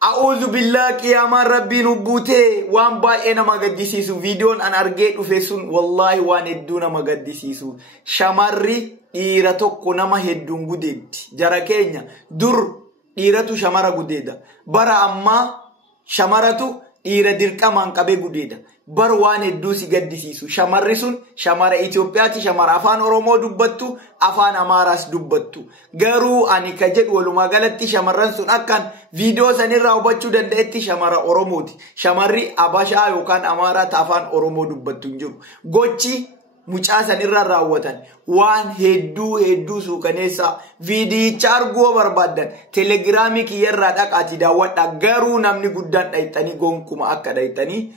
A'udhu billahi qiyaamaan rabbiin ubbuutee waan baay'ee nama gaddisiisu viidiyoon an argee dhufe sun wallahi waan hedduu nama gaddisiisu. Shamarri dhiira tokko nama hedduun gudeetti. Jara keenya dur dhiiratu shamara gudeeda. Bara ammaa shamaratu dhiira dirqamaan qabee gudeeda. Bar waan hedduu si gaddisiisu. Shamarri sun shamara Itoophiyaati, shamara afaan Oromoo dubbattu, afaan Amaaraas dubbattu. Garuu ani ka jedhu walumaa galatti shamarran sun akkan viidiyoo sanirraa hubachuu danda'etti shamara Oromooti. Shamarri Abashaa yookaan Amaaraa afaan Oromoo dubbattu hin jiru. Gochi mucaa sanirraa raawwatan waan hedduu suukaneessa. Viidiyicha arguu barbaadan telegiraamii kiyyarraa dhaqaati daawwadha. Garuu namni guddaan dhayxanii gonkuma akka dhayxanii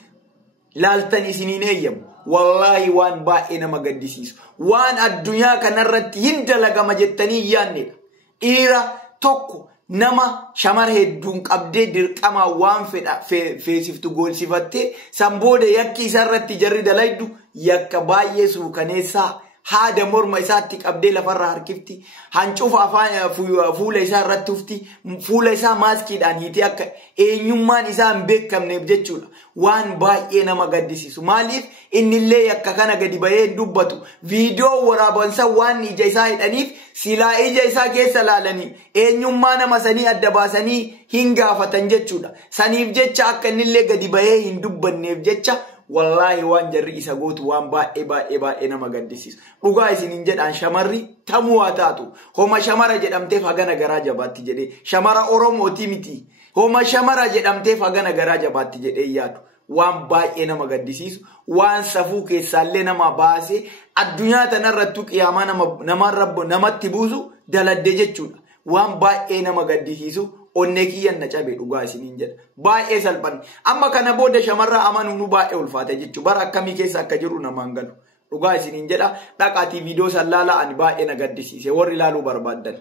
laaltan isiniin eeyyamu. Wallahi waan baay'ee nama gaddisiisu. Waan addunyaa kanarratti hin dalagama jettanii yaannedha. Dhiira tokko nama shamara hedduun qabdee dirqama waan fedha feesiftu goolsifattee sanbooda yakki isarratti jarri dalaydu yakka baay'ee suukaneessaa. Haada morma isaatti qabdee lafarra harkifti. Hancufa afaan fuula isaa irratti ufti. Fuula isaa maaskiidhaan hiitee akka eenyummaan isaa hin beekamneef jechuudha. Waan baay'ee nama gaddisiisu. Maaliif innillee yakka kana gadi bahee dubbatu. Viidiyoo waraabansa waan ija isaa hidhaniif silaa ija isaa keessa laalanii eenyummaa nama sanii adda baasanii hin gaafatan jechuudha. Saniif jecha akka innillee gadi bahee hin dubbanneef jecha wallahi waan jarri isa gootu waan baay'ee nama gaddisiisu. Dhugaa isiniin jedhaan shamarri tamuu haa taatu. Homa shamara jedhamteef hagana garaa jabaatti jedhee. Shamara Oromooti miti. Homa shamara jedhamteef hagana garaa jabaatti jedhee yaadu. Waan baay'ee nama gaddisiisu. Waan safuu keessaallee nama baasee addunyaa tanarrattu qiyaamaa namatti buusu daladde jechuudha. Waan baay'ee nama gaddisiisu. Onnee kiyyan na cabe dhugaa isiniin jedha. Baay'ee salphanni. Amma kana booda shamarra amanuu nu baay'ee ulfaate jechuudha. Bara akkamii keessa akka jiru namaan galu. Dhugaa isiniin jedha. Dhaqaatii viidiyoo san laalaa ani baay'ee na gaddisiise. Warri ilaaluu barbaadan.